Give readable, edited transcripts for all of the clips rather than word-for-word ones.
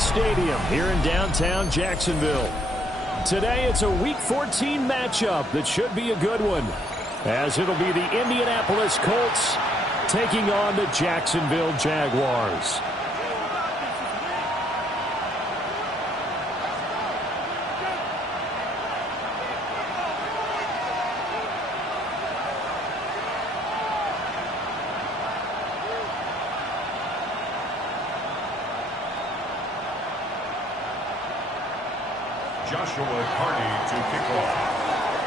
Bank Stadium here in downtown Jacksonville. Today it's a Week 14 matchup that should be a good one, as it'll be the Indianapolis Colts taking on the Jacksonville Jaguars. Joshua Carney to kick off.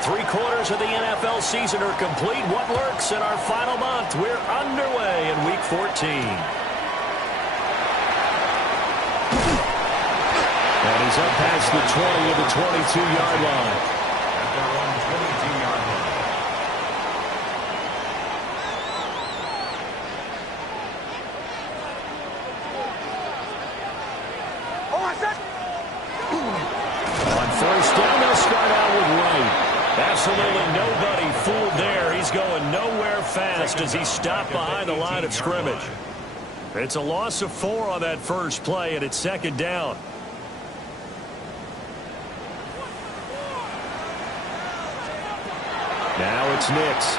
3/4 of the NFL season are complete. What lurks in our final month? We're underway in Week 14. And he's up past the 20 of the 22-yard line. At their own 22-yard line. On first down, they'll start out with Wright. Absolutely nobody fooled there. He's going nowhere fast as he's stopped behind the line of scrimmage. It's a loss of 4 on that first play, and it's second down. Now it's Nix.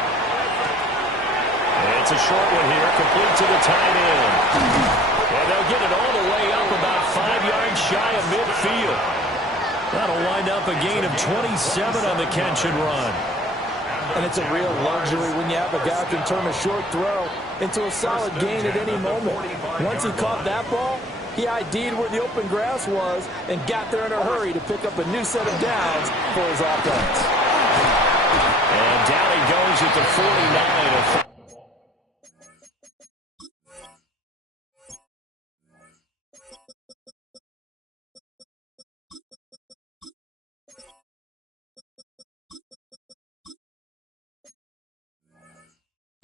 It's a short one here, complete to the tight end. And they'll get it all the way up about 5 yards shy of midfield. That'll wind up a gain of 27 on the catch and run. And it's a real luxury when you have a guy who can turn a short throw into a solid gain at any moment. Once he caught that ball, he ID'd where the open grass was and got there in a hurry to pick up a new set of downs for his offense. And down he goes at the 49.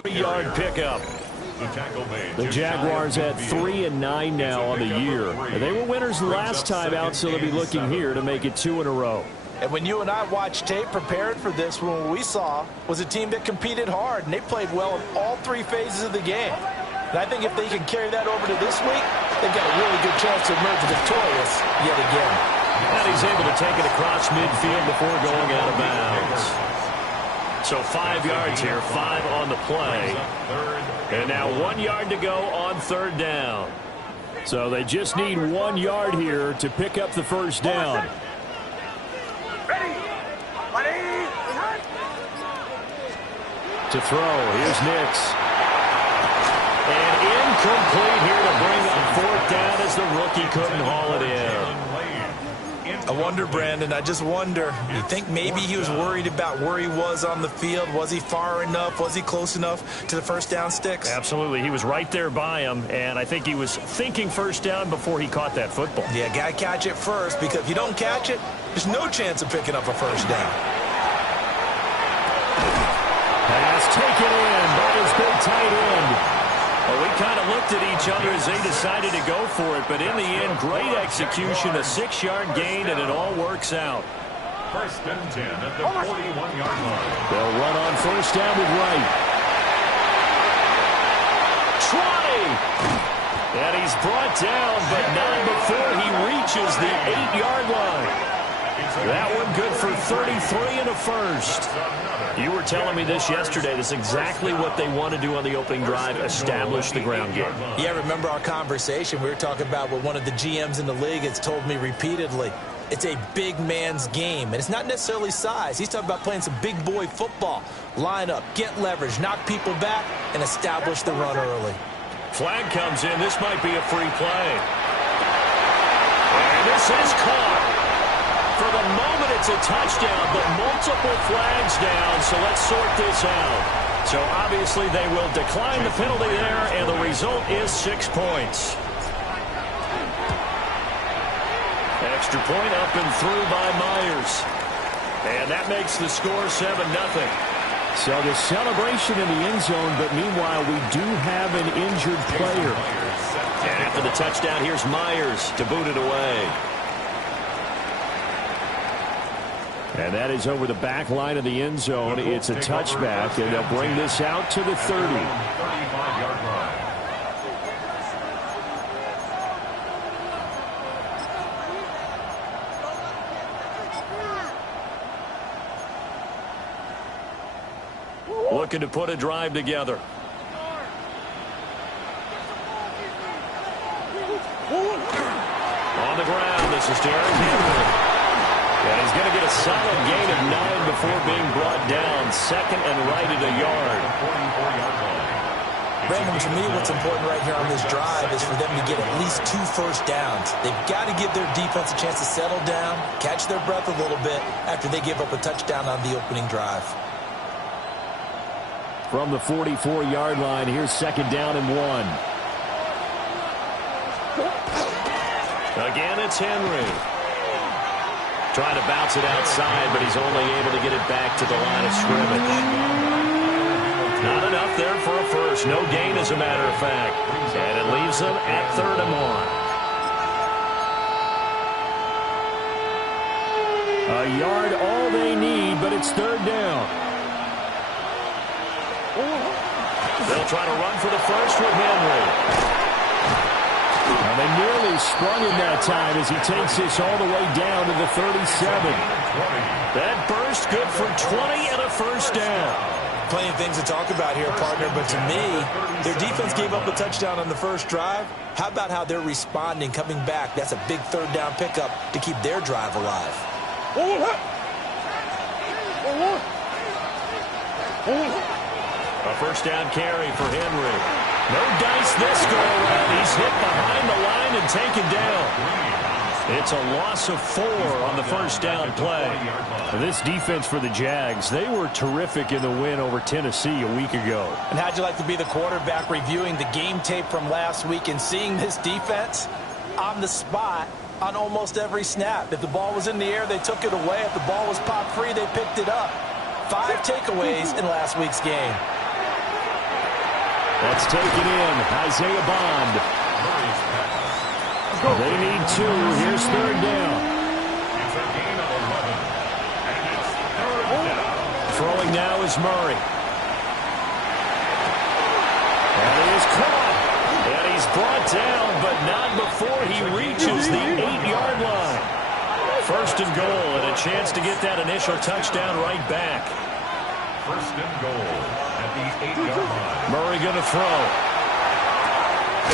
3-yard pickup. The Jaguars at 3-9 now on the year. They were winners last time out, so they'll be looking here to make it 2 in a row. And when you and I watched tape prepared for this one, what we saw was a team that competed hard, and they played well in all 3 phases of the game. And I think if they can carry that over to this week, they've got a really good chance to emerge victorious yet again. And he's able to take it across midfield before going out of bounds. So 5 yards here, 5 on the play. And now 1 yard to go on third down. So they just need 1 yard here to pick up the first down. To throw, here's Nix. And incomplete here to bring up fourth down as the rookie couldn't haul it in. I wonder, Brandon, I just wonder, you think maybe he was worried about where he was on the field? Was he far enough? Was he close enough to the first down sticks? Absolutely. He was right there by him, and I think he was thinking first down before he caught that football. Yeah, got to catch it first, because if you don't catch it, there's no chance of picking up a first down. Pass taken in by his big tight end. Well, we kind of looked at each other as they decided to go for it, but in the end, great execution, a 6-yard gain, and it all works out. First and 10 at the 41-yard line. They'll run on first down with Wright. Try! And he's brought down, but not before he reaches the 8-yard line. That one good for 33 and a first. You were telling me this yesterday. This is exactly what they want to do on the opening drive, establish the ground game. Yeah, remember our conversation? We were talking about what one of the GMs in the league has told me repeatedly. It's a big man's game, and it's not necessarily size. He's talking about playing some big boy football. Line up, get leverage, knock people back, and establish the run early. Flag comes in. This might be a free play. And this is caught. For the moment, it's a touchdown, but multiple flags down, so let's sort this out. So obviously they will decline the penalty there, and the result is 6 points. Extra point up and through by Myers. And that makes the score 7-0. So the celebration in the end zone, but meanwhile we do have an injured player. And after the touchdown, here's Myers to boot it away. And that is over the back line of the end zone. It's a touchback, and they'll bring this out to the 30. 35-yard line. looking to put a drive together. On the ground, this is Derrick Henry. And he's going to get a solid gain of 9 before being brought down. Second and right at a yard. Brandon, to me, what's important right here on this drive is for them to get at least 2 first downs. They've got to give their defense a chance to settle down, catch their breath a little bit after they give up a touchdown on the opening drive. From the 44-yard line, here's second down and 1. Again, it's Henry. Trying to bounce it outside, but he's only able to get it back to the line of scrimmage. Not enough there for a first. No gain, as a matter of fact. And it leaves them at 3rd and 1. A yard all they need, but it's 3rd down. They'll try to run for the first with Henry. Well, they nearly sprung him that time as he takes this all the way down to the 37. That burst good for 20 and a first down. Plenty of things to talk about here, partner, but to me, their defense gave up a touchdown on the first drive. How about how they're responding, coming back? That's a big 3rd down pickup to keep their drive alive. A first down carry for Henry. No dice this go-around. He's hit behind the line and taken down. It's a loss of 4 on the first down play. This defense for the Jags, they were terrific in the win over Tennessee a week ago. And how'd you like to be the quarterback reviewing the game tape from last week and seeing this defense on the spot on almost every snap? If the ball was in the air, they took it away. If the ball was popped free, they picked it up. 5 takeaways in last week's game. That's taken in. Isaiah Bond. They need 2. Here's 3rd down. Throwing now is Murray. And he is caught. And he's brought down, but not before he reaches the 8-yard line. 1st and goal, and a chance to get that initial touchdown right back. 1st and goal at the 8-yard line. Murray going to throw.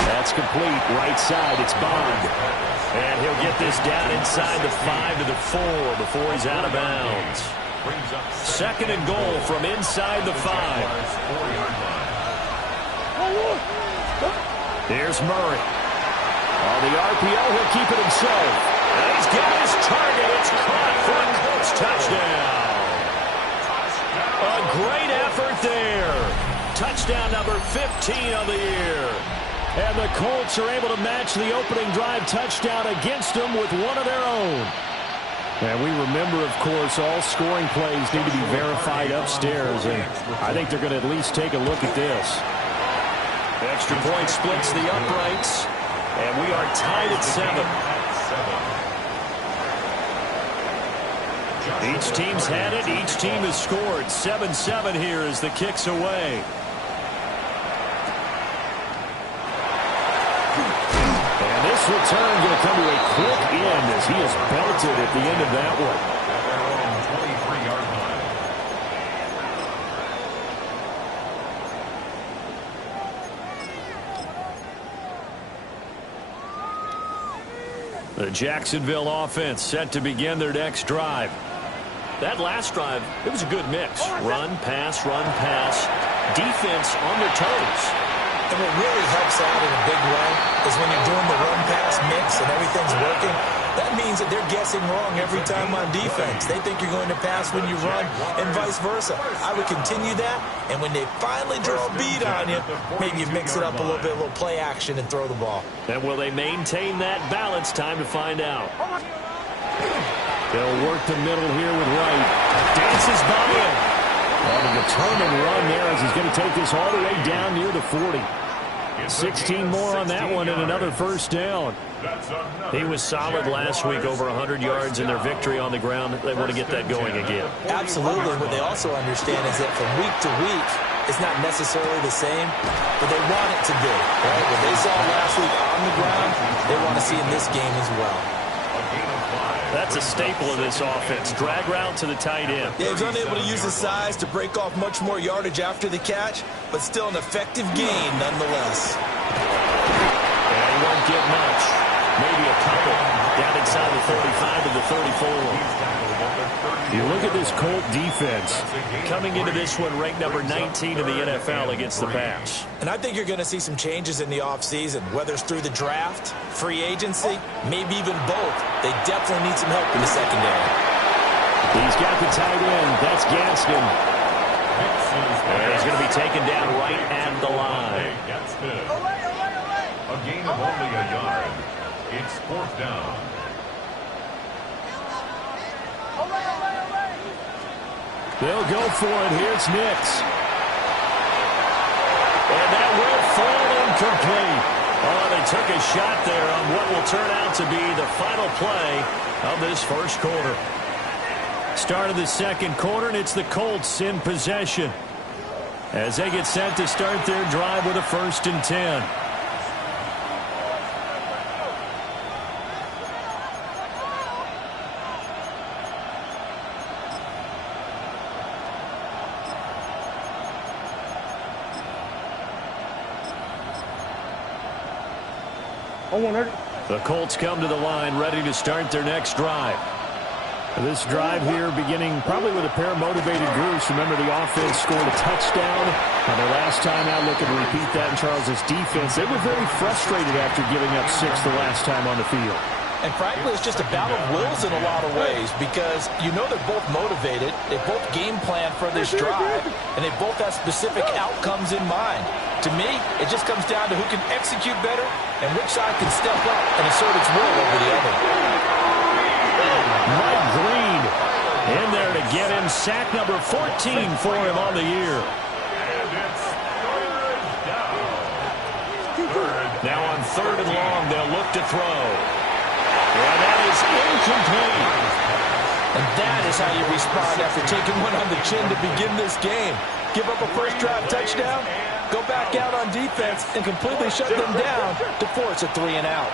That's complete. Right side, it's Bond. And he'll get this down inside the 5 to the 4 before he's out of bounds. 2nd and goal from inside the 5. Here's Murray. On the RPO, he'll keep it himself. And he's got his target. It's caught for a Colts touchdown. A great effort there. Touchdown number 15 of the year. And the Colts are able to match the opening drive touchdown against them with one of their own. And we remember, of course, all scoring plays need to be verified upstairs. And I think they're going to at least take a look at this. Extra point splits the uprights. And we are tied at 7. Each team's had it. Each team has scored. 7-7 here as the kick's away. And this return going to come to a quick end as he is belted at the end of that one. The Jacksonville offense set to begin their next drive. That last drive, it was a good mix. Run, pass, defense on their toes. And what really helps out in a big way is when you're doing the run-pass mix and everything's working, that means that they're guessing wrong every time on defense. They think you're going to pass when you run and vice versa. I would continue that, and when they finally draw a bead on you, maybe you mix it up a little bit, a little play action and throw the ball. And will they maintain that balance? Time to find out. They'll work the middle here with Wright. Dances by him. On a determined run there as he's going to take this all the way down near the 40. 16 more on that one and another first down. He was solid last week, over 100 yards in their victory on the ground. They want to get that going again. Absolutely. What they also understand is that from week to week, it's not necessarily the same, but they want it to be. Right? What they saw last week on the ground, they want to see in this game as well. That's a staple of this offense. Drag route to the tight end. Yeah, he's unable to use his size to break off much more yardage after the catch, but still an effective gain nonetheless. Yeah, he won't get much. Maybe a couple. Down inside the 35 to the 34. You look at this Colt defense coming into this one ranked number 19 in the NFL against the pass. And I think you're going to see some changes in the offseason, whether it's through the draft, free agency, maybe even both. They definitely need some help in the secondary. He's got the tight end. That's Gaskin. And he's going to be taken down right at the line. A gain of only a yard. It's 4th down. They'll go for it. Here's Nix. And that will fall incomplete. Oh, they took a shot there on what will turn out to be the final play of this first quarter. Start of the second quarter, and it's the Colts in possession as they get set to start their drive with a 1st and 10. The Colts come to the line ready to start their next drive. This drive here beginning probably with a pair of motivated groups. Remember, the offense scored a touchdown on their last time out, looking to repeat that in Charles's defense. They were very frustrated after giving up 6 the last time on the field. And frankly, it's just a battle of wills in a lot of ways because you know they're both motivated, they both game plan for this drive, and they both have specific outcomes in mind. To me, it just comes down to who can execute better and which side can step up and assert its will over the other. Mike Green in there to get him sack number 14 for him on the year. And it's 3rd down. Now on 3rd and long, they'll look to throw. And that is incomplete. And that is how you respond after taking one on the chin to begin this game. Give up a first drive touchdown, go back out on defense, and completely shut them down to force a 3 and out.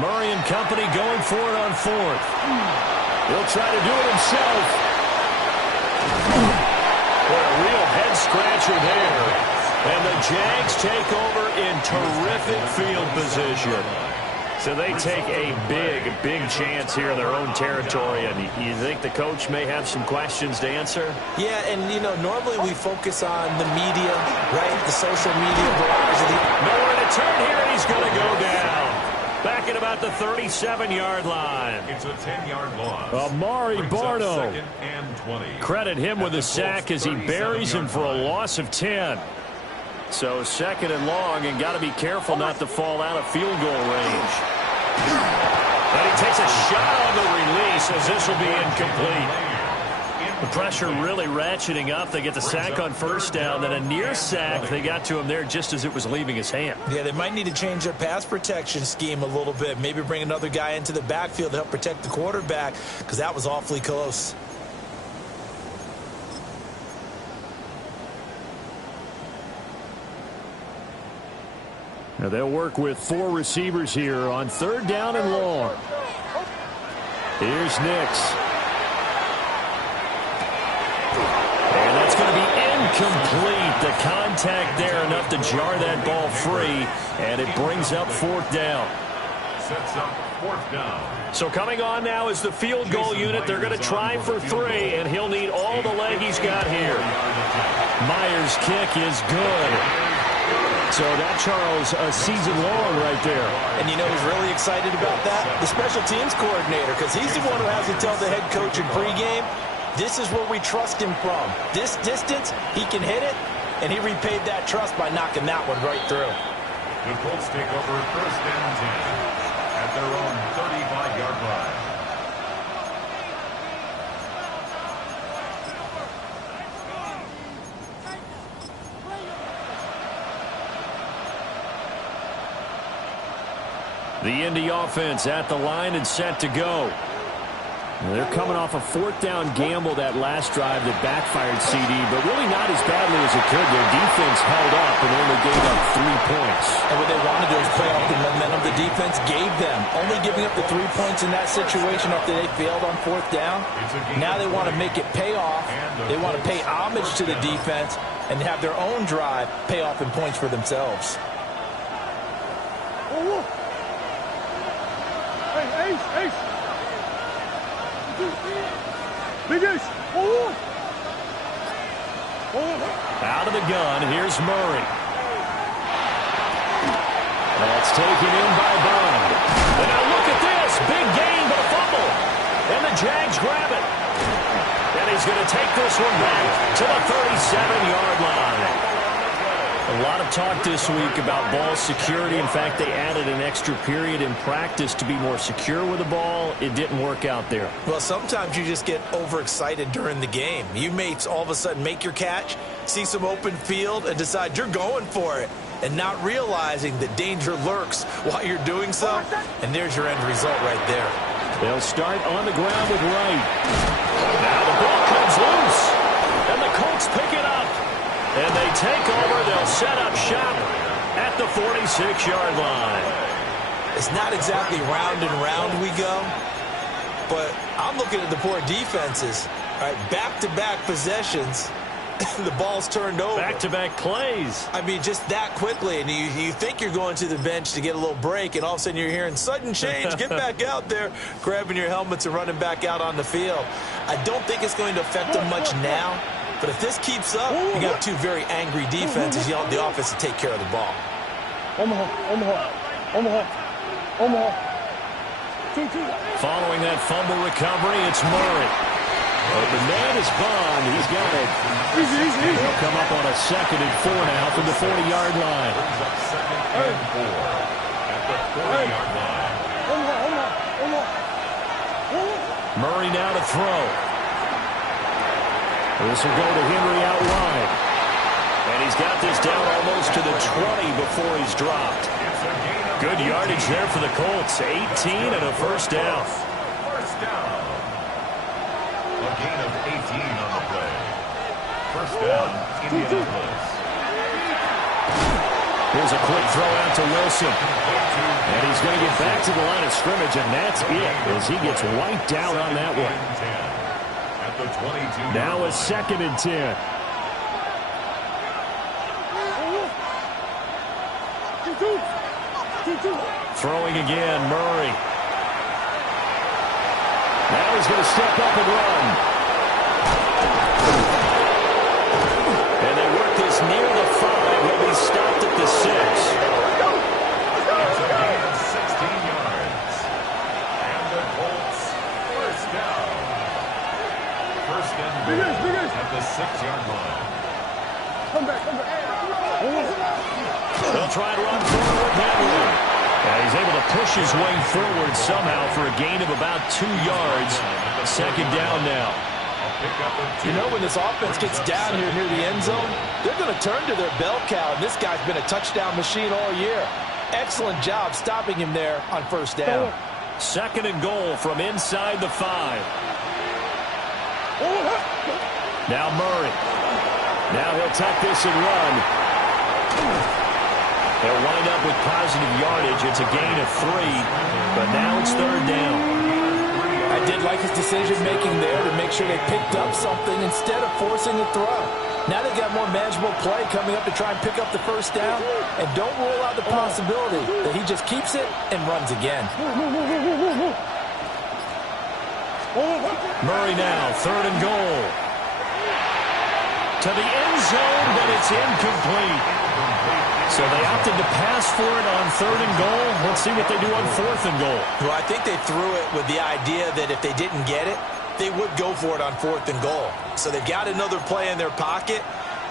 Murray and company going for it on 4th. He'll try to do it himself. What a real head-scratcher there. And the Jags take over in terrific field position. So they take a big chance here in their own territory. And you think the coach may have some questions to answer? Yeah, and, you know, normally we focus on the media, right? The social media barrage. Nowhere to turn here, and he's going to go down. Back at about the 37-yard line. It's a 10-yard loss. Amari Barno. 2nd and 20. Credit him with a sack as he buries him for a loss of 10. So 2nd and long, and got to be careful not to fall out of field goal range. And he takes a shot on the release as this will be incomplete. The pressure really ratcheting up. They get the sack on 1st down, then a near sack. They got to him there just as it was leaving his hand. Yeah, they might need to change their pass protection scheme a little bit. Maybe bring another guy into the backfield to help protect the quarterback because that was awfully close. Now they'll work with 4 receivers here on 3rd down and long. Here's Nix. And that's going to be incomplete. The contact there enough to jar that ball free, and it brings up 4th down. Sets up 4th down. So coming on now is the field goal unit. They're going to try for 3, and he'll need all the leg he's got here. Myers' kick is good. So that, Charles, a season long right there. And you know who's really excited about that? The special teams coordinator, because he's the one who has to tell the head coach in pregame, this is where we trust him from. This distance, he can hit it, and he repaid that trust by knocking that one right through. The Colts take over 1st and 10 at their own 35-yard line. The Indy offense at the line and set to go. They're coming off a fourth down gamble that last drive that backfired CD, but really not as badly as it could. Their defense held up and only gave up 3 points. And what they wanted to do is play off the momentum the defense gave them. Only giving up the 3 points in that situation after they failed on fourth down. Now they want to make it pay off. They want to pay homage to the defense and have their own drive pay off in points for themselves. Hey, Ace. Big Ace. Out of the gun, here's Murray. That's taken in by Bond. And now look at this. Big gain, but a fumble. And the Jags grab it. And he's going to take this one back to the 37-yard line. A lot of talk this week about ball security. In fact, they added an extra period in practice to be more secure with the ball. It didn't work out there. Well, sometimes you just get overexcited during the game. You may all of a sudden make your catch, see some open field, and decide you're going for it, and not realizing that danger lurks while you're doing so. And there's your end result right there. They'll start on the ground with Wright. Now the ball comes loose, and the Colts pick it up. And they take over. They'll set up shop at the 46-yard line. It's not exactly round and round we go, but I'm looking at the poor defenses. All right, back-to-back possessions. The ball's turned over. Back-to-back plays. I mean, just that quickly. And you think you're going to the bench to get a little break, and all of a sudden you're hearing sudden change. Get back out there, grabbing your helmets and running back out on the field. I don't think it's going to affect them much now. But if this keeps up, you got two very angry defenses yelling at the offense to take care of the ball. Following that fumble recovery, it's Murray. The man is Bond. He's got it. They'll come up on a 2nd and 4 now from the 40-yard line. Second and 4 at the 40-yard line. Murray now to throw. This will go to Henry out wide. And he's got this down almost to the 20 before he's dropped. Good yardage there for the Colts. 18 and a first down. First down. A gain of 18 on the play. First down, Indianapolis. Here's a quick throw out to Wilson. And he's going to get back to the line of scrimmage, and that's it as he gets wiped out on that one. Now a 2nd and 10. Throwing again, Murray. Now he's going to step up and run. And they work this near the 5. He'll be stopped at the 6. It's a gain of 16 yards. And the Colts first down. First and goal at the 6-yard line. Come back. They'll try and run forward with Henry. He's able to push his way forward somehow for a gain of about 2 yards. 2nd down now. You know, when this offense gets down here near the end zone, they're going to turn to their bell cow, and this guy's been a touchdown machine all year. Excellent job stopping him there on first down. 2nd and goal from inside the 5. Now Murray. Now he'll tuck this and run. They'll wind up with positive yardage. It's a gain of 3, but now it's 3rd down. I did like his decision-making there to make sure they picked up something instead of forcing a throw. Now they've got more manageable play coming up to try and pick up the first down, and don't rule out the possibility that he just keeps it and runs again. Murray now, 3rd and goal. To the end zone, but it's incomplete. So they opted to pass for it on 3rd and goal. Let's see what they do on 4th and goal. Well, I think they threw it with the idea that if they didn't get it, they would go for it on 4th and goal. So they've got another play in their pocket.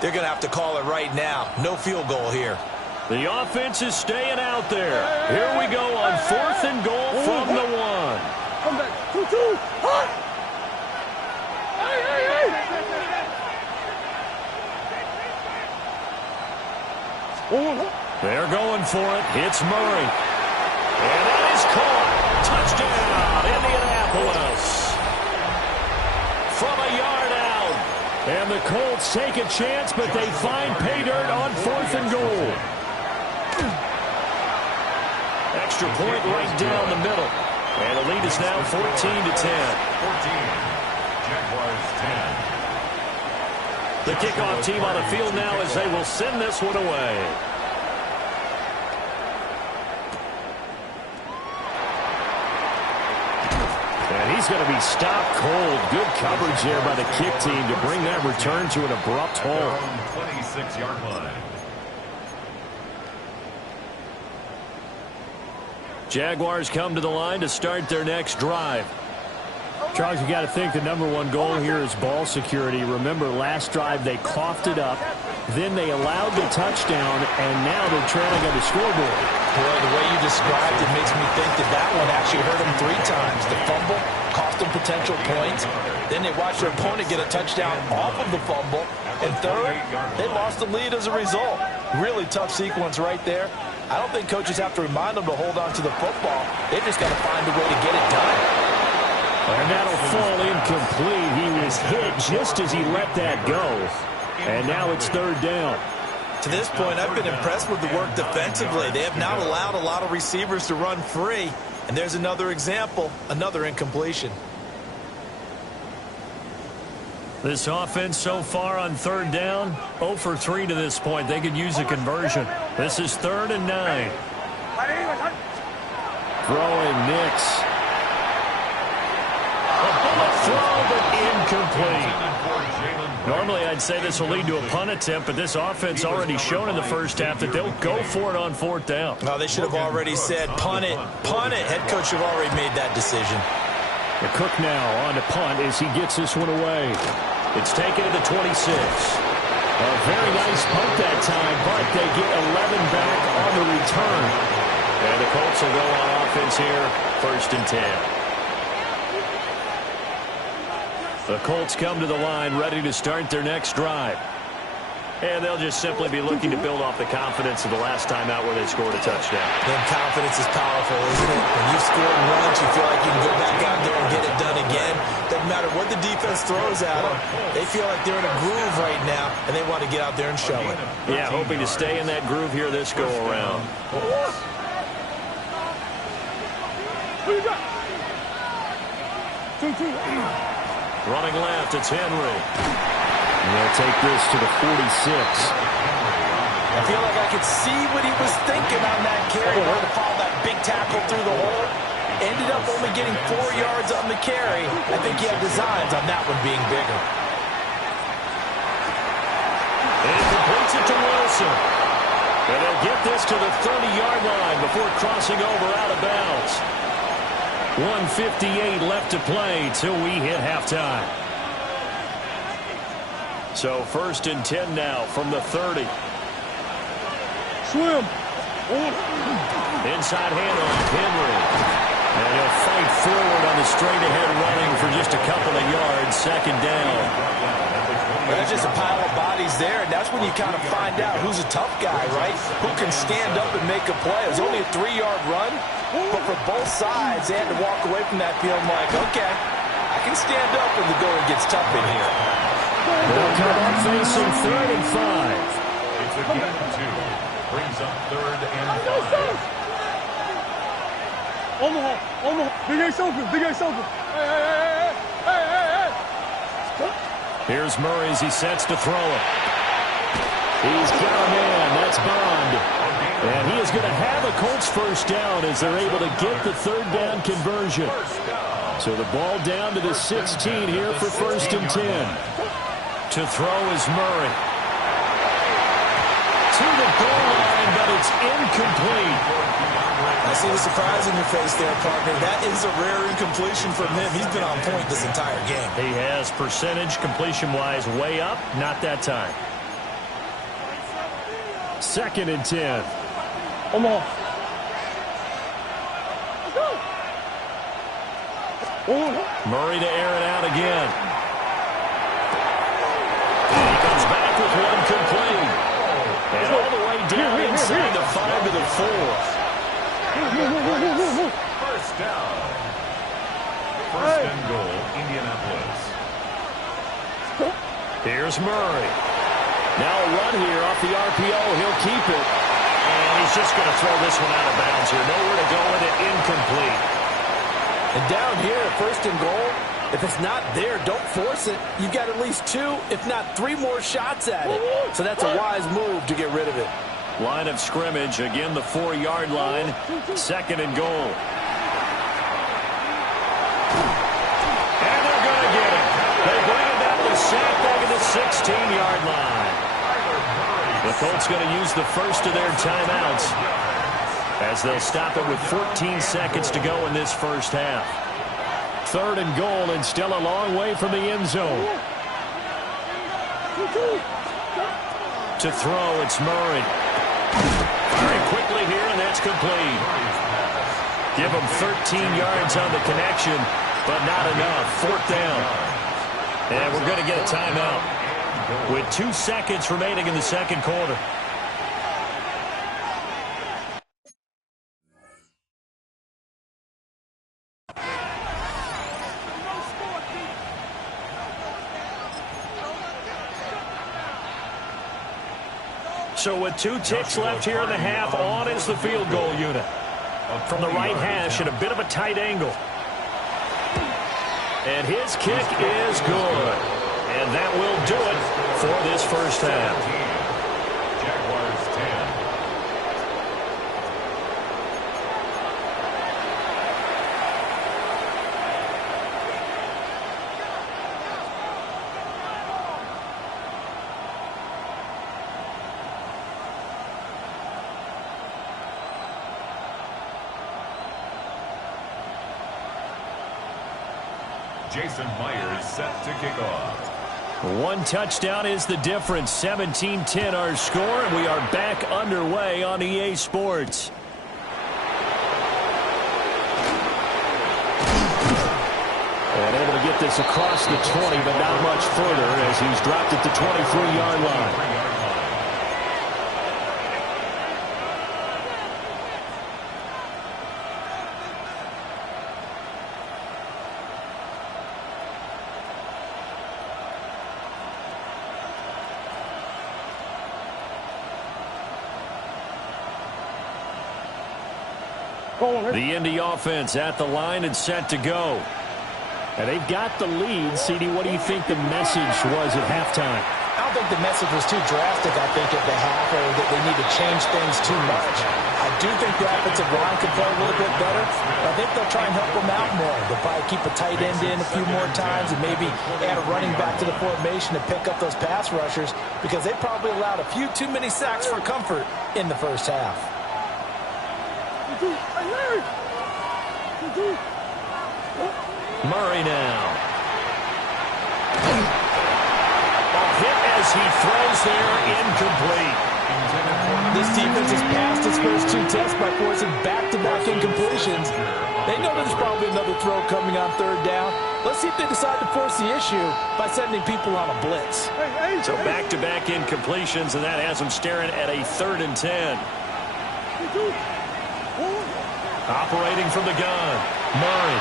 They're going to have to call it right now. No field goal here. The offense is staying out there. Here we go on 4th and goal from the 1. Come back. 2-2. Hot. Hey. They're going for it. It's Murray. And that is caught. Touchdown, Indianapolis. from a yard out. And the Colts take a chance, but they find pay dirt on 4th and goal. Extra point right down the middle. And the lead is now 14-10. 14. Jaguars 10. The kickoff team on the field now as they will send this one away. And he's going to be stopped cold. Good coverage there by the kick team to bring that return to an abrupt halt. 26-yard line. Jaguars come to the line to start their next drive. Charles, you got to think the #1 goal here is ball security. Remember, last drive they coughed it up, then they allowed the touchdown, and now they're trailing on the scoreboard. Boy, the way you described it makes me think that one actually hurt them 3 times. The fumble cost them potential points. Then they watched their opponent get a touchdown off of the fumble. And third, they lost the lead as a result. Really tough sequence right there. I don't think coaches have to remind them to hold on to the football. They just got to find a way to get it done. And that'll fall incomplete. He was hit just as he let that go. And now it's 3rd down. To this point, I've been impressed with the work defensively. They have not allowed a lot of receivers to run free. And there's another example, another incompletion. This offense so far on 3rd down, 0 for 3 to this point. They could use a conversion. This is 3rd and 9. Throwing Nix. A throw, but incomplete. Normally, I'd say this will lead to a punt attempt, but this offense already shown in the first half that they'll go for it on 4th down. No, they should have already said, punt it, punt it. Head coach should have already made that decision. The Cook now on to punt as he gets this one away. It's taken to the 26. A very nice punt that time, but they get 11 back on the return. And the Colts will go on offense here, 1st and 10. The Colts come to the line ready to start their next drive. And they'll just simply be looking to build off the confidence of the last time out where they scored a touchdown. Then confidence is powerful, isn't it? When you've scored once, you feel like you can go back out there and get it done again. Doesn't matter what the defense throws at them. They feel like they're in a groove right now, and they want to get out there and show it. Yeah, hoping to stay in that groove here this go-around. Who you got? 2-2. Running left, it's Henry. And they'll take this to the 46. I feel like I could see what he was thinking on that carry. Wanted to follow that big tackle through the hole. Ended up only getting 4 yards on the carry. I think he had designs on that one being bigger. And he completes it to Wilson. And they'll get this to the 30-yard line before crossing over out of bounds. 1:58 left to play till we hit halftime. So 1st and 10 now from the 30. Swim. Inside handoff, Henry. And he'll fight forward on the straight-ahead running for just a couple of yards. 2nd down. There's just a pile of bodies there, and that's when you kind of find out who's a tough guy, right? Who can stand up and make a play. It was only a 3-yard run, but for both sides, they had to walk away from that feeling like, okay, I can stand up when the going gets tough in here. They'll come up facing 3rd and 5. It's a gain of 2. Brings up 3rd and 5. Omaha. Big Ace open. Hey. Here's Murray as he sets to throw it. He's got a man. That's Bond. And he is going to have a Colts 1st down as they're able to get the 3rd down conversion. So the ball down to the 16 here for 1st and 10. To throw is Murray. To the goal line, but it's incomplete. I see the surprise in your face there, partner. That is a rare incompletion from him. He's been on point this entire game. He has percentage completion-wise way up. Not that time. 2nd and 10. Omaha. Murray to air it out again. And he comes back with one complete. And all the way down inside the 5 to the 4. 1st down. 1st and goal, Indianapolis. Here's Murray. Now a run here off the RPO. He'll keep it. And he's just going to throw this one out of bounds here. Nowhere to go with it. Incomplete. And down here, first and goal, if it's not there, don't force it. You've got at least 2, if not 3 more shots at it. So that's a wise move to get rid of it. Line of scrimmage, again the 4-yard line. Second and goal. And they're going to get it. They bring it down to the sack back at the 16-yard line. The Colts going to use the first of their timeouts as they'll stop it with 14 seconds to go in this first half. Third and goal, and still a long way from the end zone. To throw, it's Murray. Firing quickly here, and that's complete. Give him 13 yards on the connection, but not enough. Fourth down. And we're going to get a timeout with 2 seconds remaining in the second quarter. So with 2 ticks left here in the half, on is the field goal unit. From the right hash at a bit of a tight angle. And his kick is good. And that will do it for this first half. Jaguars 10. Jason Myers set to kick off. 1 touchdown is the difference. 17-10 our score, and we are back underway on EA Sports. And able to get this across the 20, but not much further as he's dropped at the 23-yard line. The Indy offense at the line and set to go. And they've got the lead. CD, what do you think the message was at halftime? I don't think the message was too drastic, I think, at the half, or that they need to change things too much. I do think the offensive line can play a little bit better, but I think they'll try and help them out more. They'll probably keep a tight end in a few more times and maybe add a running back to the formation to pick up those pass rushers, because they probably allowed a few too many sacks for comfort in the first half. Murray now. Hit as he throws there, incomplete. This defense has passed its first 2 tests by forcing back-to-back incompletions. They know there's probably another throw coming on third down. Let's see if they decide to force the issue by sending people on a blitz. So back-to-back incompletions, and that has them staring at a 3rd and 10. Operating from the gun, Murray.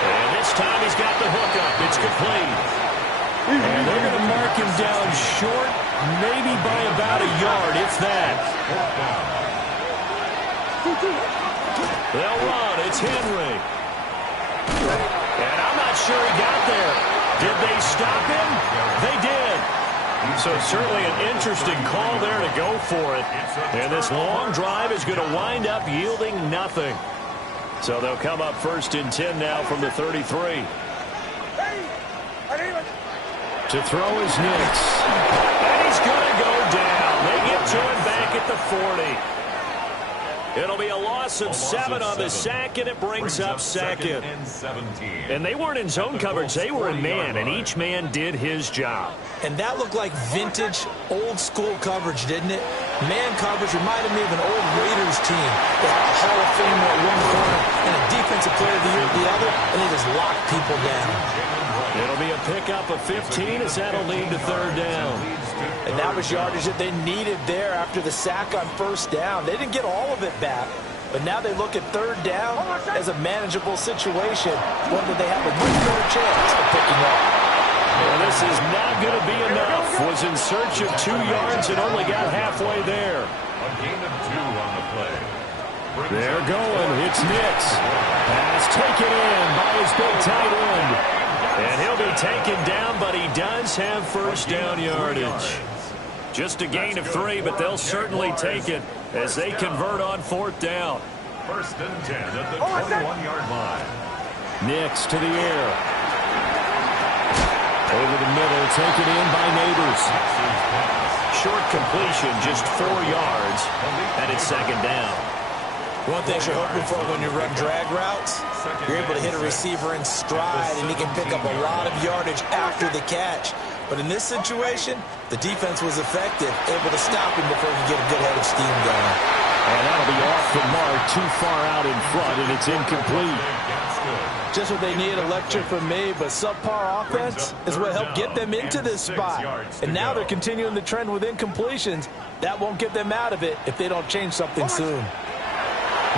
And this time he's got the hook up. It's complete. And they're going to mark him down short, maybe by about a yard, if that. They'll run. It's Henry. And I'm not sure he got there. Did they stop him? They did. So certainly an interesting call there to go for it. And this long drive is going to wind up yielding nothing. So they'll come up 1st and 10 now from the 33. To throw is Nix. And he's going to go down. They get to him back at the 40. It'll be a loss of 7 on the sack, and it brings up 2nd. And they weren't in zone coverage. They were in man, and each man did his job. And that looked like vintage, old-school coverage, didn't it? Man coverage reminded me of an old Raiders team. They had a Hall of Famer at one corner and a defensive player of the year at the other, and they just locked people down. It'll be a pickup of 15 as that'll lead to 3rd down. And that was yardage that they needed there after the sack on 1st down. They didn't get all of it back, but now they look at 3rd down as a manageable situation, one that they have a much better chance of picking up. And this is not going to be enough. Was in search of 2 yards and only got halfway there. A gain of 2 on the play. They're going. It's Nix. Pass taken in by his big tight end. And he'll be taken down, but he does have first down yardage. Just a gain of 3, but they'll certainly take it as they convert on 4th down. First and 10 at the 21-yard line. Nix to the air. Over the middle, taken in by Neighbors. Short completion, just 4 yards, and it's 2nd down. One thing you're hoping for when you run drag routes, you're able to hit a receiver in stride, and he can pick up a lot of yardage after the catch. But in this situation, the defense was effective, able to stop him before he could get a good head of steam going. And that'll be off the mark, too far out in front, and it's incomplete. Just what they need, a lecture from me, but subpar offense is what helped get them into this spot. And now they're continuing the trend with incompletions. That won't get them out of it if they don't change something soon.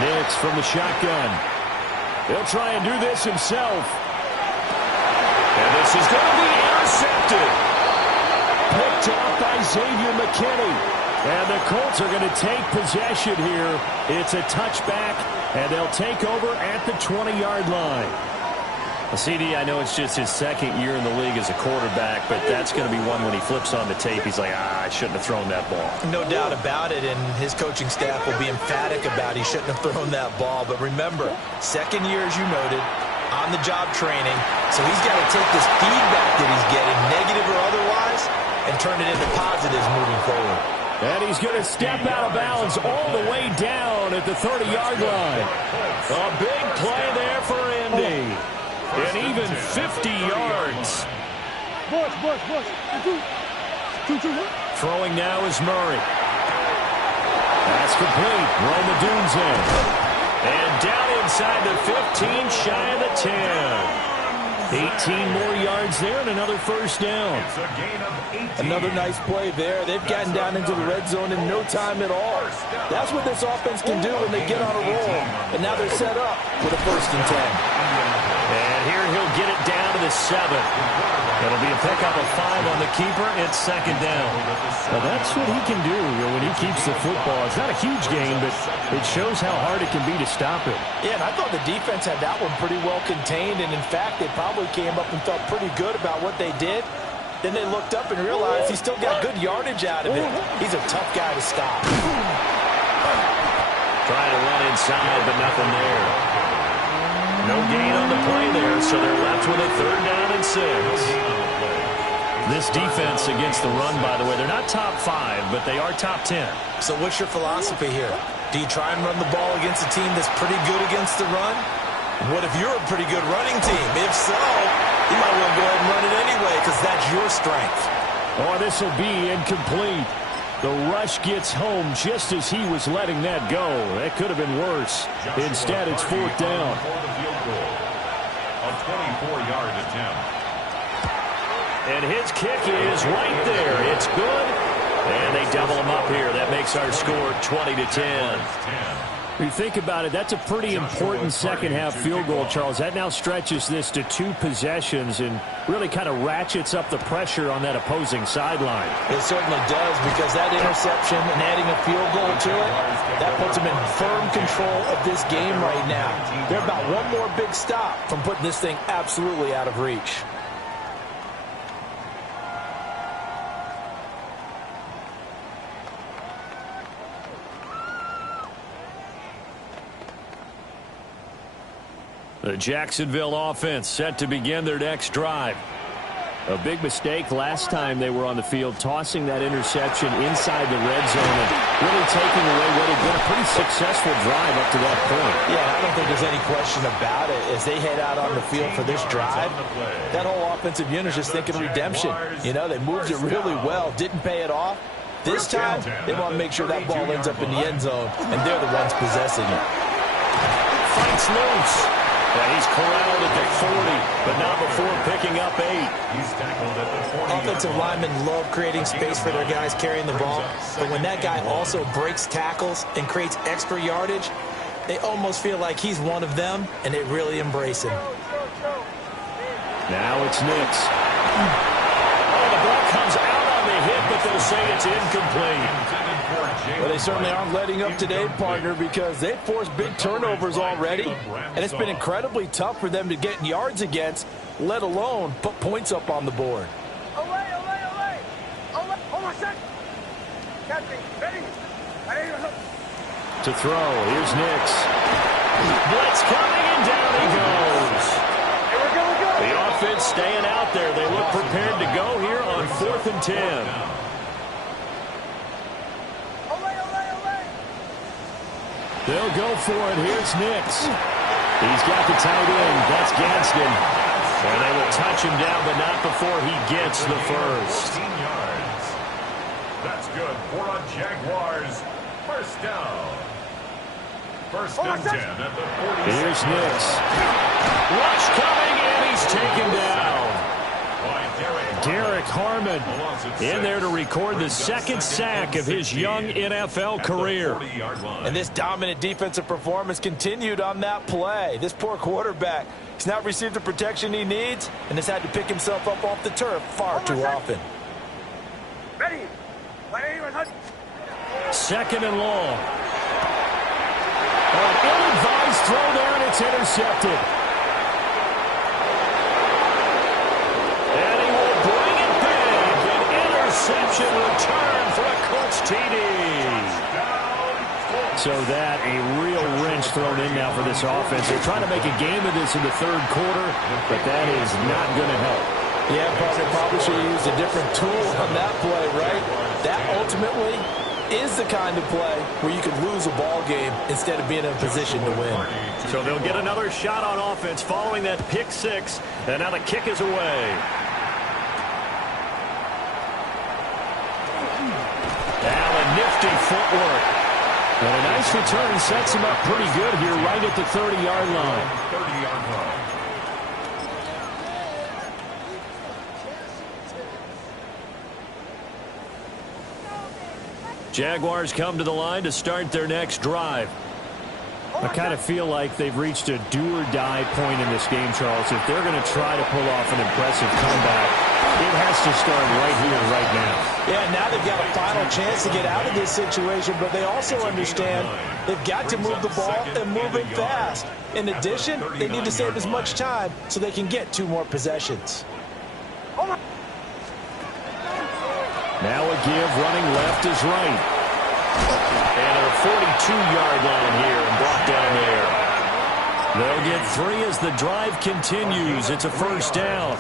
Nix from the shotgun. He'll try and do this himself. And this is going to be intercepted. Picked off by Xavier McKinney. And the Colts are going to take possession here. It's a touchback, and they'll take over at the 20-yard line. Well, CD, I know it's just his 2nd year in the league as a quarterback, but that's going to be one when he flips on the tape. He's like, I shouldn't have thrown that ball. No doubt about it, and his coaching staff will be emphatic about he shouldn't have thrown that ball. But remember, 2nd year, as you noted, on-the-job training, so he's got to take this feedback that he's getting, negative or otherwise, and turn it into positives moving forward. And he's going to step out of bounds all the way down at the 30-yard line. A big play there for Indy. And even 50 yards. Throwing now is Murray. That's complete. Roma Dunes in. And down inside the 15, shy of the 10. 18 more yards there and another first down. It's a gain of 18. Another nice play there. They've gotten down into the red zone in no time at all. That's what this offense can do when they get on a roll. And now they're set up with a 1st and 10. And here he'll get it down to the 7. It'll be a pickup of 5 on the keeper. It's 2nd down. Well, that's what he can do when he keeps the football. It's not a huge gain, but it shows how hard it can be to stop it. Yeah, and I thought the defense had that one pretty well contained. And, in fact, they probably came up and felt pretty good about what they did. Then they looked up and realized he still got good yardage out of it. He's a tough guy to stop. Trying to run inside, but nothing there. No gain on the play there, so they're left with a 3rd down and 6. This defense against the run, by the way, they're not top 5, but they are top 10. So what's your philosophy here? Do you try and run the ball against a team that's pretty good against the run? What if you're a pretty good running team? If so, you might well go ahead and run it anyway because that's your strength. Oh, this will be incomplete. The rush gets home just as he was letting that go. That could have been worse. Instead, it's 4th down. A 24-yard attempt. And his kick is right there. It's good. And they double him up here. That makes our score 20-10. If you think about it, that's a pretty important second-half field goal, Charles. That now stretches this to 2 possessions and really kind of ratchets up the pressure on that opposing sideline. It certainly does, because that interception and adding a field goal to it, that puts them in firm control of this game right now. They're about one more big stop from putting this thing absolutely out of reach. The Jacksonville offense set to begin their next drive. A big mistake last time they were on the field, tossing that interception inside the red zone and really taking away what had been a pretty successful drive up to that point. Yeah, I don't think there's any question about it. As they head out on the field for this drive, that whole offensive unit is just thinking redemption. You know, they moved it really well, didn't pay it off. This time, they want to make sure that ball ends up in the end zone, and they're the ones possessing it. Fights loose. Yeah, he's corralled at the 40, but not before picking up 8. He's tackled at the 40. Offensive linemen love creating space for their guys carrying the ball, but when that guy also breaks tackles and creates extra yardage, they almost feel like he's one of them, and they really embrace him. Now it's Nix. say it's incomplete. Well, they certainly aren't letting up today, partner, because they've forced big turnovers already, and it's been incredibly tough for them to get yards against, let alone put points up on the board. To throw, here's Nix. Blitz coming, and down he goes. The offense staying out there. They look prepared to go here on 4th and 10. They'll go for it. Here's Nix. He's got the tight end. That's Gadsden. And they will touch him down, but not before he gets the first. 14 yards. That's good for a Jaguars first down. First and 10 at the 46. Here's Nix. Rush coming, and he's taken down. Derek Harmon in there to record the second sack of his young NFL career. And this dominant defensive performance continued on that play. This poor quarterback has not received the protection he needs and has had to pick himself up off the turf far too often. Second and long. An ill-advised throw there, and it's intercepted. And he will bring it back. An interception return for a Colts TD. So that a real wrench thrown in now for this offense. They're trying to make a game of this in the third quarter, but that is not going to help. Yeah, probably should have used a different tool on that play, right? That ultimately is the kind of play where you could lose a ball game instead of being in a position to win. So they'll get another shot on offense following that pick six, and now the kick is away. Now a nifty footwork. And a nice return sets him up pretty good here right at the 30-yard line. 30-yard line. Jaguars come to the line to start their next drive. I kind of feel like they've reached a do-or-die point in this game, Charles. If they're going to try to pull off an impressive comeback, it has to start right here, right now. Yeah, now they've got a final chance to get out of this situation, but they also understand they've got to move the ball and move it fast. In addition, they need to save as much time so they can get 2 more possessions. Now a give, running left is right. And a 42-yard line here and brought down there. They'll get 3 as the drive continues. It's a first down.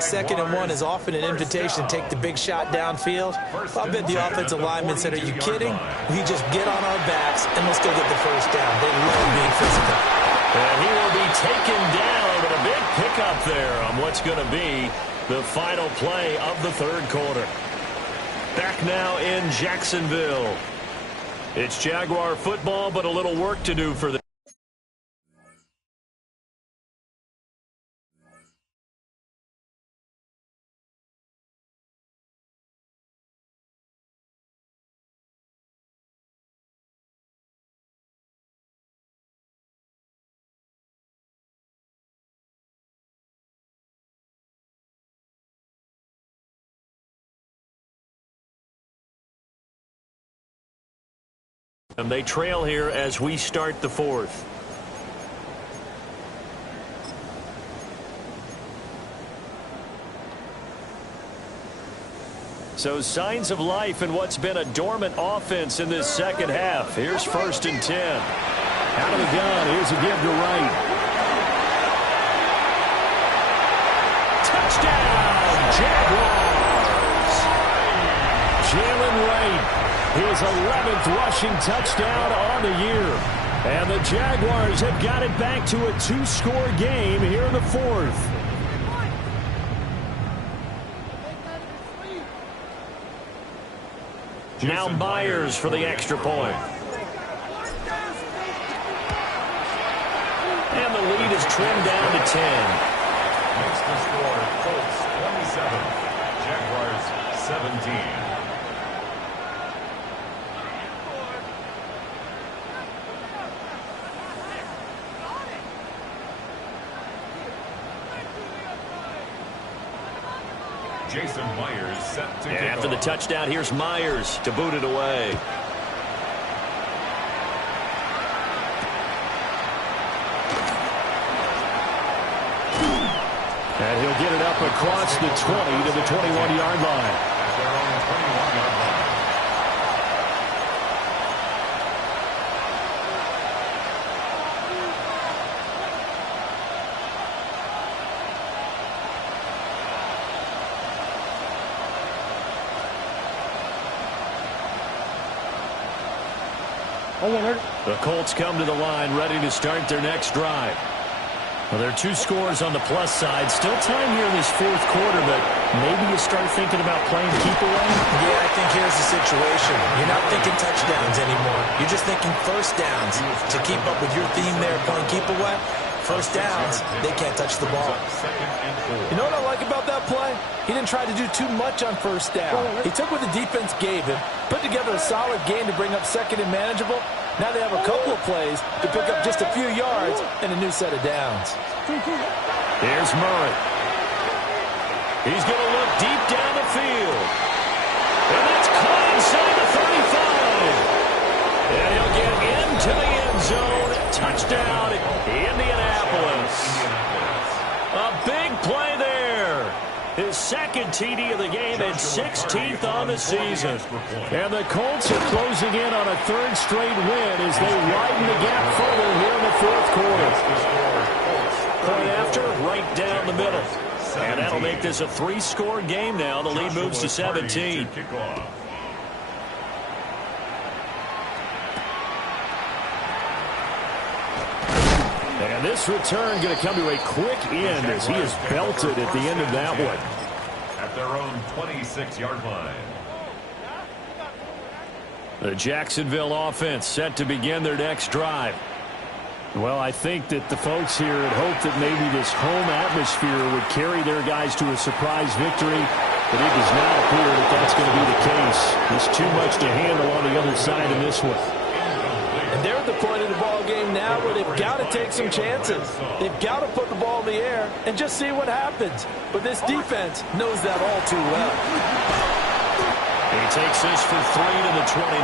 Second and 1 is often an invitation to take the big shot downfield. I bet the offensive lineman said, "Are you kidding? We just get on our backs and let's go get the first down." They love being physical. And he will be taken down, but a big pickup there on what's going to be the final play of the third quarter. Back now in Jacksonville. It's Jaguar football, but a little work to do for them. And they trail here as we start the fourth. So signs of life in what's been a dormant offense in this second half. Here's 1st and 10. Out of the gun. Here's a give to Wright. Touchdown, Jaguars. Jalen Wright. His 11th rushing touchdown on the year. And the Jaguars have got it back to a 2-score game here in the fourth. Now Myers for the extra point. And the lead is trimmed down to 10. Makes the score Colts 27, Jaguars 17. Jason Myers set to And kick after the off. touchdown, here's Myers to boot it away. And he'll get it up across the 20 to the 21-yard line. At their own 21-yard line. The Colts come to the line ready to start their next drive. Well, there are 2 scores on the plus side. Still time here in this fourth quarter, but maybe you start thinking about playing keep away? Yeah, I think here's the situation. You're not thinking touchdowns anymore. You're just thinking first downs. To keep up with your theme there, playing keep away, first downs, they can't touch the ball. You know what I like about that play? He didn't try to do too much on first down. He took what the defense gave him, put together a solid game to bring up second and manageable. Now they have a couple of plays to pick up just a few yards and a new set of downs. Here's Murray. He's going to look deep down the field. And that's caught inside the 35. And he'll get into the end zone. Touchdown, Indianapolis. A big play there. His second TD of the game and 16th on the season. And the Colts are closing in on a third straight win as they widen the gap further here in the fourth quarter. Point after, right down the middle. And that'll make this a 3-score game now. The lead moves to 17. And this return going to come to a quick end as he is belted at the end of that one. At their own 26-yard line. The Jacksonville offense set to begin their next drive. Well, I think that the folks here had hoped that maybe this home atmosphere would carry their guys to a surprise victory, but it does not appear that that's going to be the case. There's too much to handle on the other side in this one. And they're at the point of the ball game now where they've got to take some chances. They've got to put the ball in the air and just see what happens. But this defense knows that all too well. He takes this for 3 to the 29.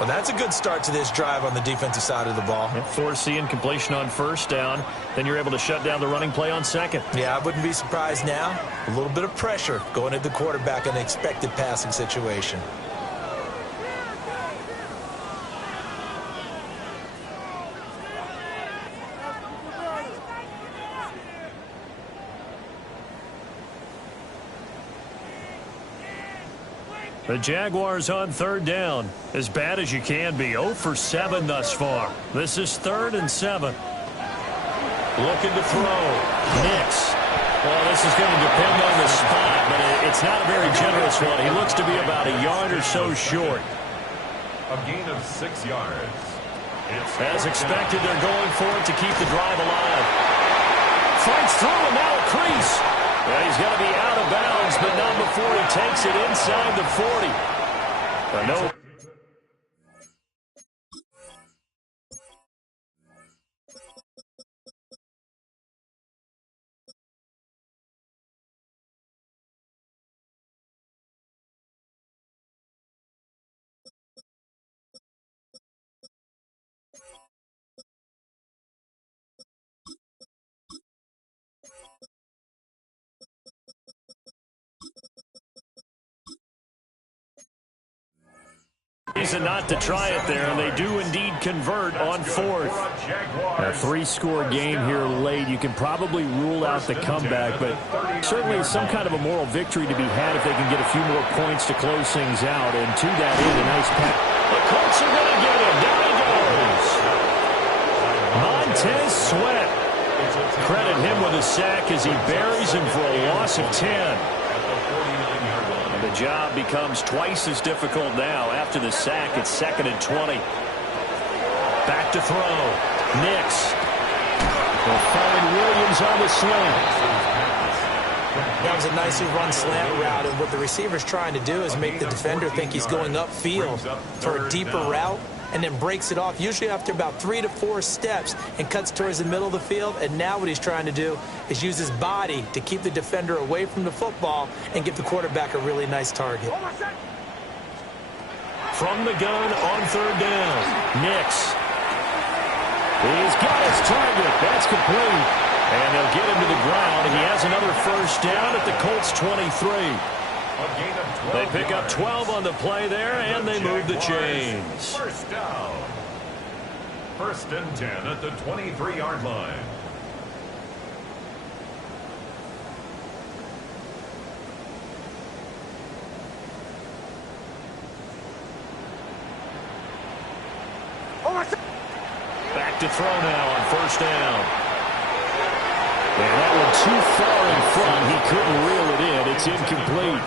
Well, that's a good start to this drive on the defensive side of the ball. Force the incompletion on first down. Then you're able to shut down the running play on second. Yeah, I wouldn't be surprised now. A little bit of pressure going at the quarterback in an expected passing situation. The Jaguars on third down. As bad as you can be. 0 for 7 thus far. This is 3rd and 7. Looking to throw. Nix. Well, this is going to depend on the spot, but it's not a very generous one. He looks to be about a yard or so short. A gain of 6 yards. As expected, they're going for it to keep the drive alive. Fights through and now a crease. Well, he's going to be out of bounds, but not before he takes it inside the 40. No. Reason not to try it there, and they do indeed convert on 4th. A 3-score game here late. You can probably rule out the comeback, but certainly some kind of a moral victory to be had if they can get a few more points to close things out. And to that end, a nice pass. The Colts are going to get him. Down he goes. Montez Sweat. Credit him with a sack as he buries him for a loss of 10. The job becomes twice as difficult now. After the sack, it's 2nd and 20. Back to throw. Nix. They'll find Williams on the slant. That was a nicely run slant route, and what the receiver's trying to do is make the defender think he's going upfield for a deeper route. and then breaks it off, usually after about 3 to 4 steps, and cuts towards the middle of the field. And now what he's trying to do is use his body to keep the defender away from the football and give the quarterback a really nice target. From the gun on third down, Nix. He's got his target. That's complete. And they'll get him to the ground. He has another first down at the Colts 23. They pick up 12 on the play there, and they move the chains. First down. First and 10 at the 23-yard line. Back to throw now on first down. And that one too far in front. He couldn't reel it in. It's incomplete.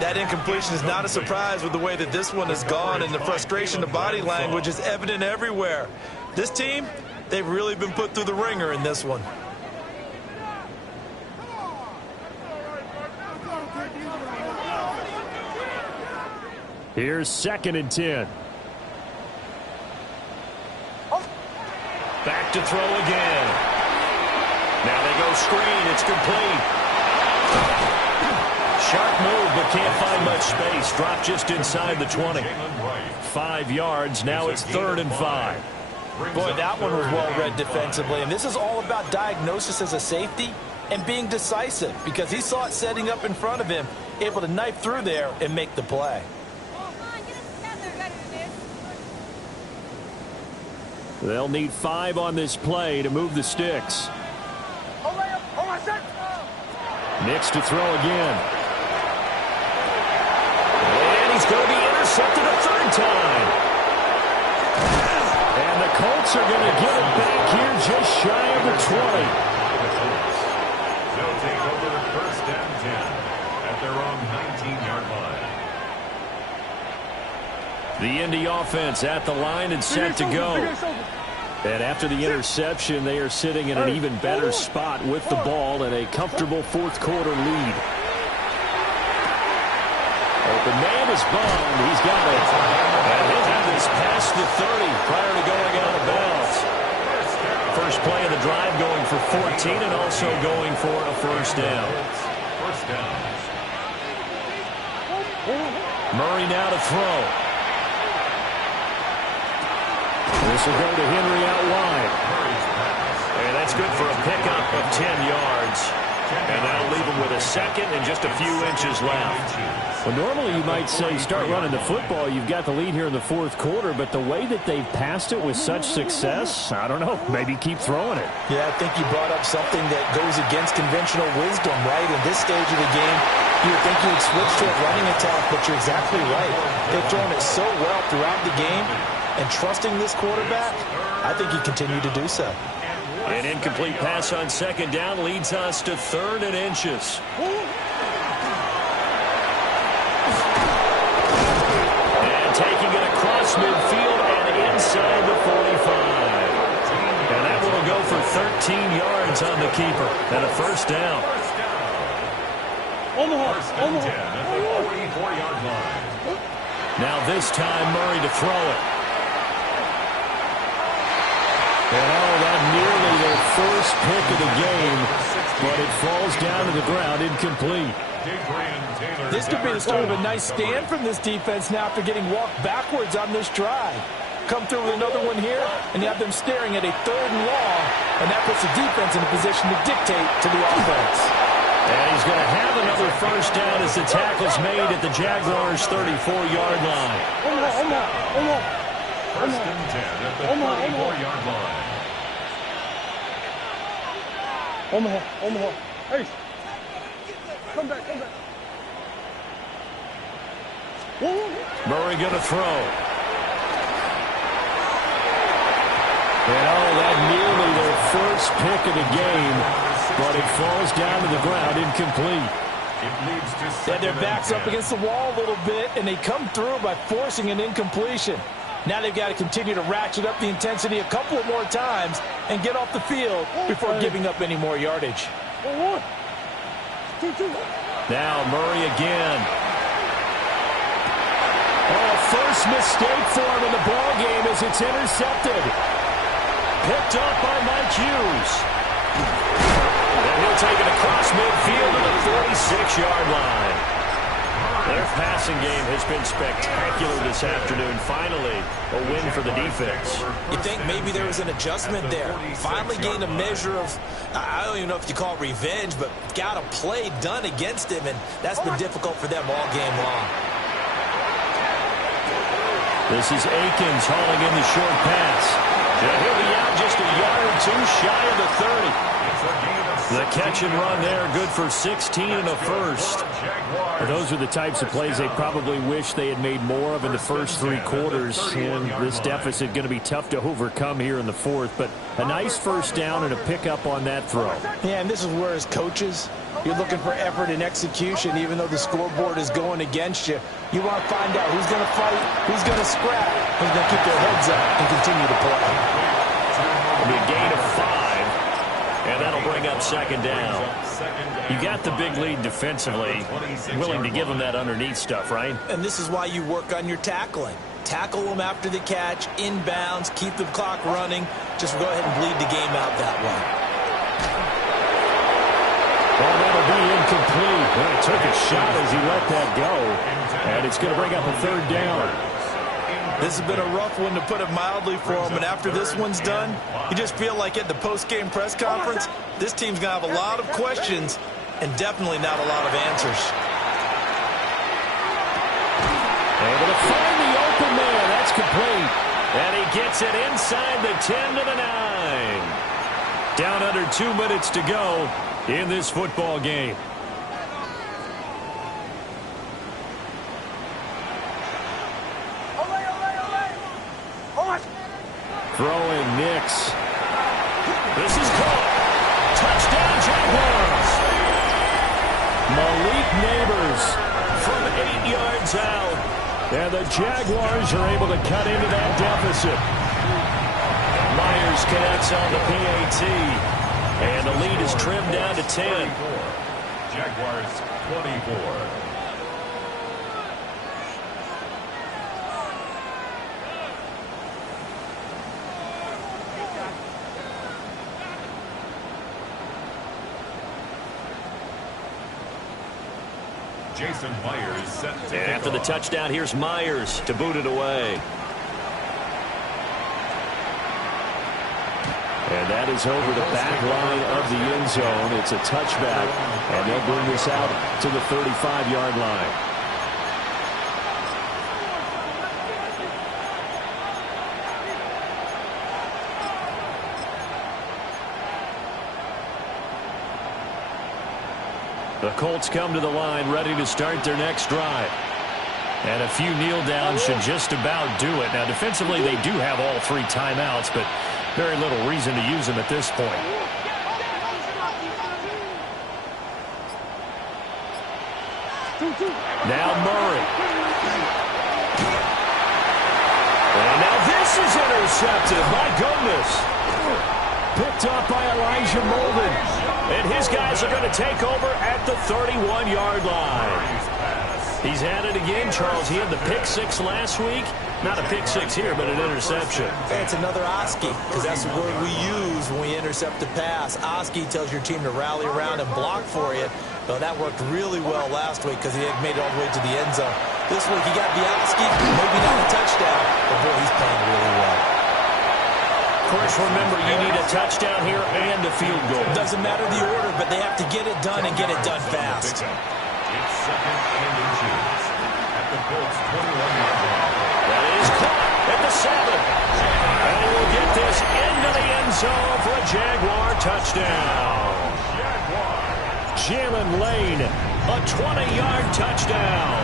That incompletion is not a surprise with the way that this one has gone, and the frustration, the body language is evident everywhere. This team, they've really been put through the ringer in this one. Here's 2nd and 10. Back to throw again. Now they go screen. It's complete. Sharp move, but can't find much space. Drop just inside the 20. 5 yards. Now it's 3rd and 5. Boy, that one was well read defensively, and this is all about diagnosis as a safety and being decisive, because he saw it setting up in front of him, able to knife through there and make the play. They'll need 5 on this play to move the sticks. Nix to throw again. And he's going to be intercepted a 3rd time. And the Colts are going to get it back here just shy of the 20. They'll take over 1st and 10 at their own 19-yard line. The Indy offense at the line and set to go. And after the interception, they are sitting in an even better spot with the ball and a comfortable 4th quarter lead. Open man is Bond. He's got it. And he'll have this past the 30 prior to going out of bounds. First play of the drive going for 14 and also going for a first down. Murray now to throw. This will go to Henry out wide. And that's good for a pickup of 10 yards. And that'll leave him with a 2nd and just a few inches left. Well, normally you might say start running the football. You've got the lead here in the 4th quarter, but the way that they've passed it with such success, I don't know, maybe keep throwing it. Yeah, I think you brought up something that goes against conventional wisdom, right? In this stage of the game, you would think you would switch to a running attack, but you're exactly right. They've thrown it so well throughout the game, and trusting this quarterback, I think he continued to do so. An incomplete pass on 2nd down leads us to 3rd and inches. And taking it across midfield and inside the 45. And that one will go for 13 yards on the keeper and a first down. First and 10 at the 44-yard line. Now this time Murray to throw it. And that nearly their first pick of the game, but it falls down to the ground incomplete. This could be the start of a nice stand from this defense now after getting walked backwards on this drive. Come through with another one here, and you have them staring at a 3rd and long, and that puts the defense in a position to dictate to the offense. And he's going to have another first down as the tackle's made at the Jaguars' 34-yard line. First and 10 at the 34-yard line. Omaha. Hey. Come back. Murray going to throw. And that nearly their first pick of the game, but it falls down to the ground incomplete. Yeah, their back's up against the wall a little bit, and they come through by forcing an incompletion. Now they've got to continue to ratchet up the intensity a couple of more times and get off the field before giving up any more yardage. Now Murray again. first mistake for him in the ball game as it's intercepted. Picked up by Mike Hughes. And he'll take it across midfield to the 46-yard line. Their passing game has been spectacular this afternoon. Finally, a win for the defense. You think maybe there was an adjustment there. Finally gained a measure of, I don't even know if you call it revenge, but got a play done against him, and that's been difficult for them all game long. This is Akins hauling in the short pass. And he'll be out just a yard or two shy of the 30. The catch and run there, good for 16 and a first. Those are the types of plays they probably wish they had made more of in the first 3 quarters. And this deficit going to be tough to overcome here in the fourth. But a nice first down and a pickup on that throw. Yeah, and this is where as coaches, you're looking for effort and execution. Even though the scoreboard is going against you, you want to find out who's going to fight, who's going to scrap, who's going to keep their heads up and continue to play. It'll be a gain of 5. And that'll bring up second down. You got the big lead defensively. Willing to give them that underneath stuff, right? And this is why you work on your tackling. Tackle them after the catch, inbounds, keep the clock running. Just go ahead and bleed the game out that way. Well, that'll be incomplete. Well, he took a shot as he let that go. And it's going to bring up a third down. This has been a rough one, to put it mildly, for him. And after this one's done, you just feel like at the post-game press conference, this team's going to have a lot of questions and definitely not a lot of answers. Able to find the open man. That's complete. And he gets it inside the 10 to the 9. Down under 2 minutes to go in this football game. Throw in Nix. This is caught. Touchdown Jaguars. Malik Neighbors from 8 yards out. And the Jaguars are able to cut into that deficit. Myers connects on the PAT. And the lead is trimmed down to 10. Jaguars 24. Jason Myers set to And after the touchdown, here's Myers to boot it away. And that is over the back line of the end zone. It's a touchback, and they'll bring this out to the 35-yard line. The Colts come to the line ready to start their next drive. And a few kneel downs should just about do it. Now, defensively, they do have all 3 timeouts, but very little reason to use them at this point. Now Murray. And now this is intercepted. My goodness. Picked up by Elijah Molden. And his guys are going to take over at the 31-yard line. He's had it again, Charles. He had the pick 6 last week. Not a pick 6 here, but an interception. And it's another Oski, because that's the word we use when we intercept a pass. Oski tells your team to rally around and block for you. Well, that worked really well last week because he had made it all the way to the end zone. This week he got the Oski, maybe not a touchdown, but boy, he's playing really well. Of course, remember, you need a touchdown here and a field goal. Doesn't matter the order, but they have to get it done and get it done fast. It's second and inches at the Colts 21-yard line. That is caught at the 7. And he will get this into the end zone for a Jaguar touchdown. Jalen Lane, a 20-yard touchdown.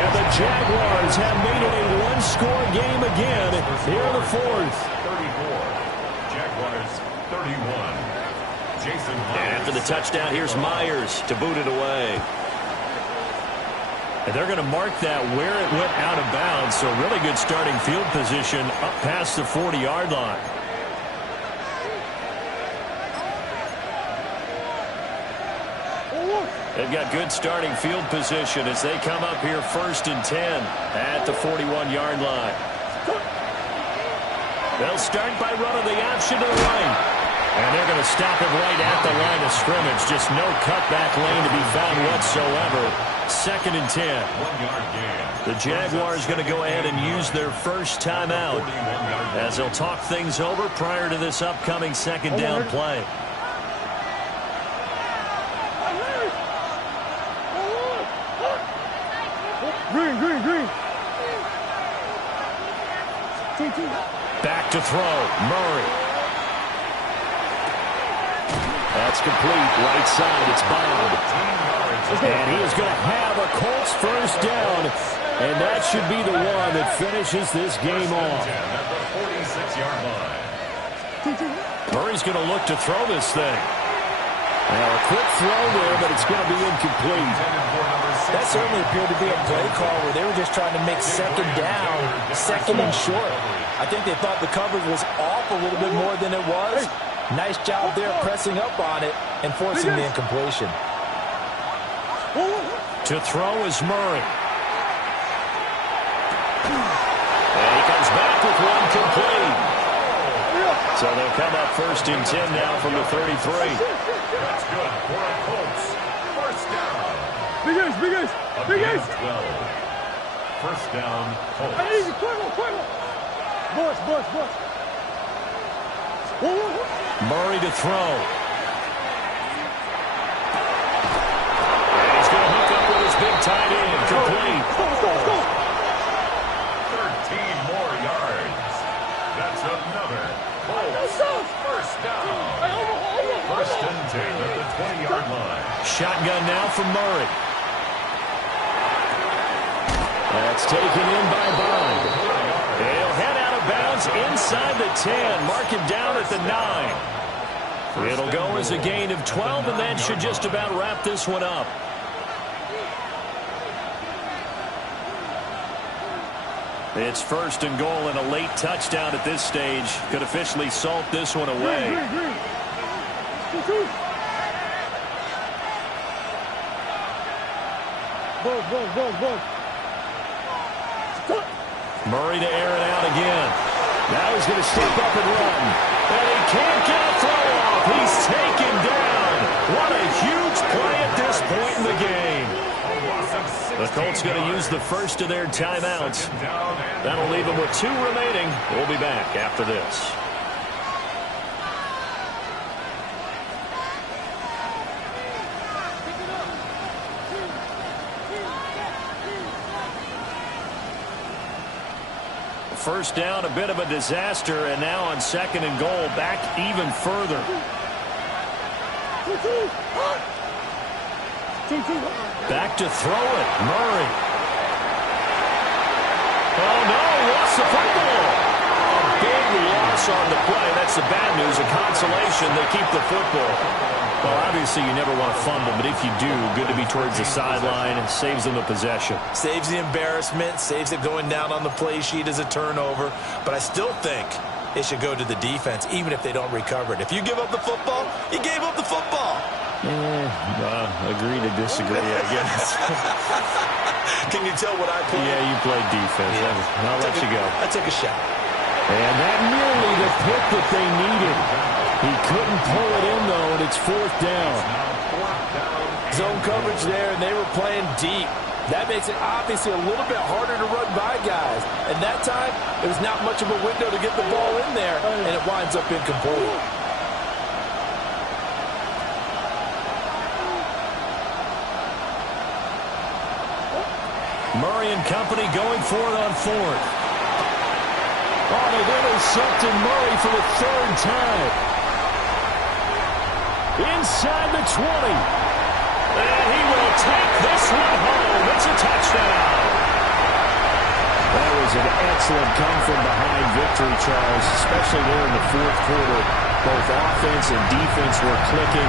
And the Jaguars have made it a one-score game again here in the fourth. 34. Jaguars 31. Jason Myers. And after the touchdown, here's Myers to boot it away. And they're going to mark that where it went out of bounds. So really good starting field position up past the 40-yard line. They've got good starting field position as they come up here 1st and 10 at the 41-yard line. They'll start by running the option to the right. And they're going to stop it right at the line of scrimmage. Just no cutback lane to be found whatsoever. 2nd and 10. 1-yard gain. The Jaguars going to go ahead and use their first timeout as they'll talk things over prior to this upcoming 2nd down play. Green. Back to throw. Murray. That's complete. Right side. It's Bond. And he is going to have a Colts first down. And that should be the one that finishes this game off. At the 46-yard line. Murray's going to look to throw this thing. Now a quick throw there, but it's going to be incomplete. That certainly appeared to be a play call where they were just trying to make 2nd down, 2nd and short. I think they thought the coverage was off a little bit more than it was. Nice job there pressing up on it and forcing the incompletion. To throw is Murray. And he comes back with one complete. So they'll come up 1st and 10 now from the 33. That's good for a Colts. First down. Big Ace. A gain of 12. First down, Colts. Bus. Murray to throw. And he's going to hook up with his big tight end. Complete. 13 more yards. That's another Colts. First down. 1st and 10 at the 20-yard line. Shotgun now from Murray. That's taken in by Bond. They'll head out of bounds inside the 10. Mark him down at the 9. It'll go as a gain of 12, and that should just about wrap this one up. It's 1st and goal, and a late touchdown at this stage could officially salt this one away. Bus. Murray to air it out again. Now he's going to step up and run. And he can't get a throw off. He's taken down. What a huge play at this point in the game. The Colts going to use the first of their timeouts. That'll leave them with 2 remaining. We'll be back after this. First down, a bit of a disaster, and now on 2nd and goal, back even further. Back to throw it, Murray. Oh no, he lost the football. A big loss on the play. That's the bad news. A consolation, they keep the football. Well, obviously you never want to fumble, but if you do, good to be towards the sideline. It saves them the possession. Saves the embarrassment, saves it going down on the play sheet as a turnover. But I still think it should go to the defense, even if they don't recover it. If you give up the football, you gave up the football. Agree to disagree, I guess. Can you tell what I played? Yeah, you played defense. Yeah. I'll let you go. I took a shot. And that nearly the pick that they needed. He couldn't pull it in, though, and it's 4th down. Zone coverage there, and they were playing deep. That makes it obviously a little bit harder to run by guys. And that time, there was not much of a window to get the ball in there, and it winds up incomplete. Murray and company going for it on 4th. Oh, they've intercepted Murray for the 3rd time. Inside the 20. And he will take this one home. It's a touchdown. That was an excellent come-from-behind victory, Charles, especially there in the 4th quarter. Both offense and defense were clicking.